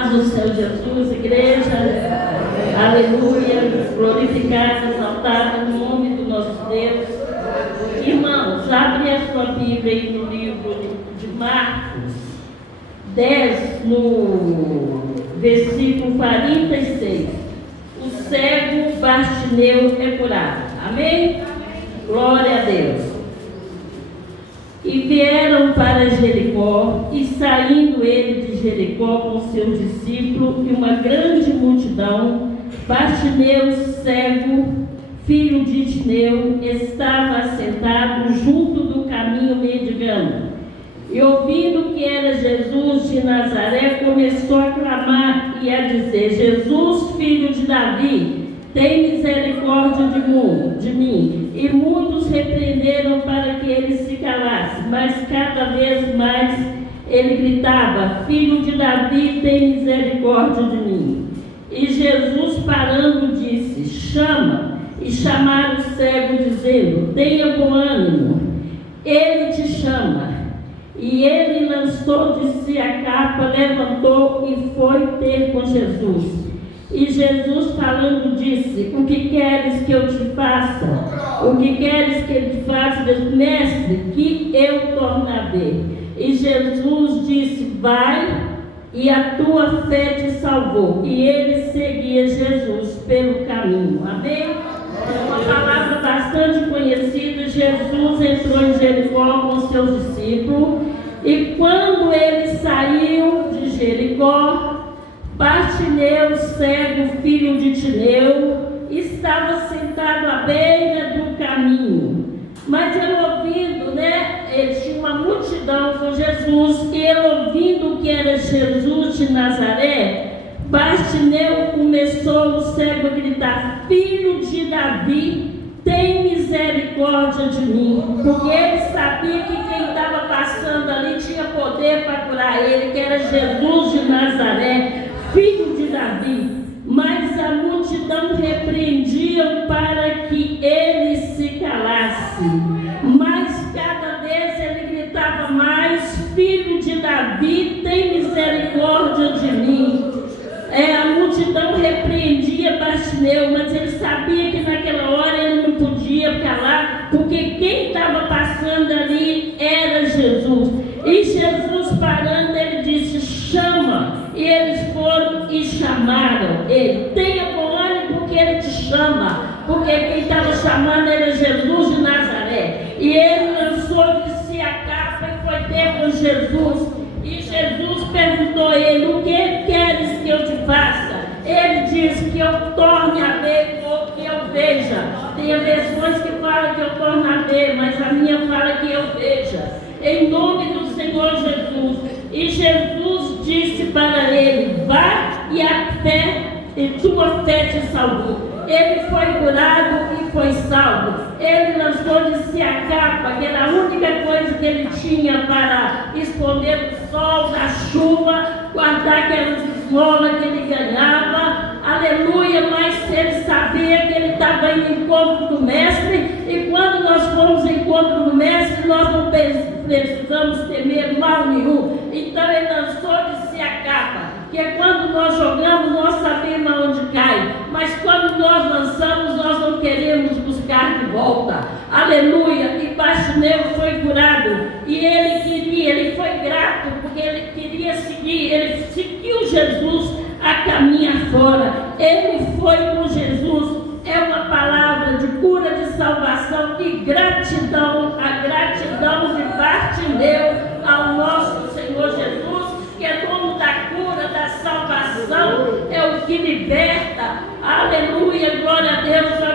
paz do Senhor Jesus, igreja. Aleluia. Glorificado, exaltado no nome do nosso Deus. Irmãos, abre a sua Bíblia aí no livro de Marcos 10, no versículo 46. O cego Bartimeu é curado. Amém? Glória a Deus. E vieram para Jericó, e saindo ele de Jericó com seus discípulos e uma grande multidão, Bartimeu, cego, filho de Timeu, estava assentado junto do caminho mendigando. E ouvindo que era Jesus de Nazaré, começou a clamar e a dizer: Jesus, filho de Davi, tem misericórdia de mim. E muitos repreenderam para que ele se calasse, mas cada vez mais ele gritava: Filho de Davi, tem misericórdia de mim. E Jesus, parando, disse: Chama. E chamaram o cego, dizendo: Tenha bom ânimo, ele te chama. E ele lançou de si a capa, levantou e foi ter com Jesus. E Jesus, falando, disse: O que queres que eu te faça? O que queres que eu te faça, mestre, que eu torne a ver? E Jesus disse: Vai, e a tua fé te salvou. E ele seguia Jesus pelo caminho. Amém? É uma palavra bastante conhecida. Jesus entrou em Jericó com seus discípulos. E quando ele saiu de Jericó, Bartimeu, cego, filho de Timeu, estava sentado à beira do caminho. Mas ele ouvindo, ele tinha uma multidão com Jesus, e ele ouvindo que era Jesus de Nazaré, Bartimeu começou o cego a gritar: Filho de Davi, tem misericórdia de mim. Porque ele sabia que quem estava passando ali tinha poder para curar ele, que era Jesus de Nazaré, filho de Davi. Mas a multidão repreendia para que ele se calasse. Mas cada vez ele gritava mais: Filho de Davi, tem misericórdia de mim. A multidão repreendia Bartimeu, mas ele sabia que naquela hora ele não podia calar, porque quem estava passando ali era Jesus. E Jesus, parando, ele disse: Chama. E eles foram e chamaram ele. Tenha bom ânimo, porque ele te chama. Porque quem estava chamando era Jesus de Nazaré. E ele lançou de si a capa e foi ter com Jesus. E Jesus perguntou a ele: O que queres que eu te faça? Ele disse: Que eu torne a ver, ou que eu veja. Tem versões que falam que eu torne a ver, mas a minha fala que eu veja. Em nome do Senhor Jesus. E Jesus disse para ele: Vá, e tua fé te salvou. Ele foi curado e foi salvo. Ele lançou de si a capa, que era a única coisa que ele tinha para esconder do sol, da chuva, guardar aquelas esmolas que ele ganhava. Aleluia, mas ele sabia que ele estava em encontro do Mestre. E quando nós formos em encontro do Mestre, nós não precisamos temer mal nenhum. Então ele lançou de si a capa, que é quando nós jogamos, nós sabemos aonde cai, mas quando nós lançamos, nós não queremos buscar de volta. Aleluia. E Bartimeu foi curado, e ele foi grato, porque ele queria seguir, ele seguiu Jesus a caminho fora. Ele foi com Jesus. É uma palavra de cura, de salvação e gratidão, a gratidão de Bartimeu ao nosso Senhor Jesus, que é dono da cura, da salvação, é o que liberta. Aleluia, glória a Deus.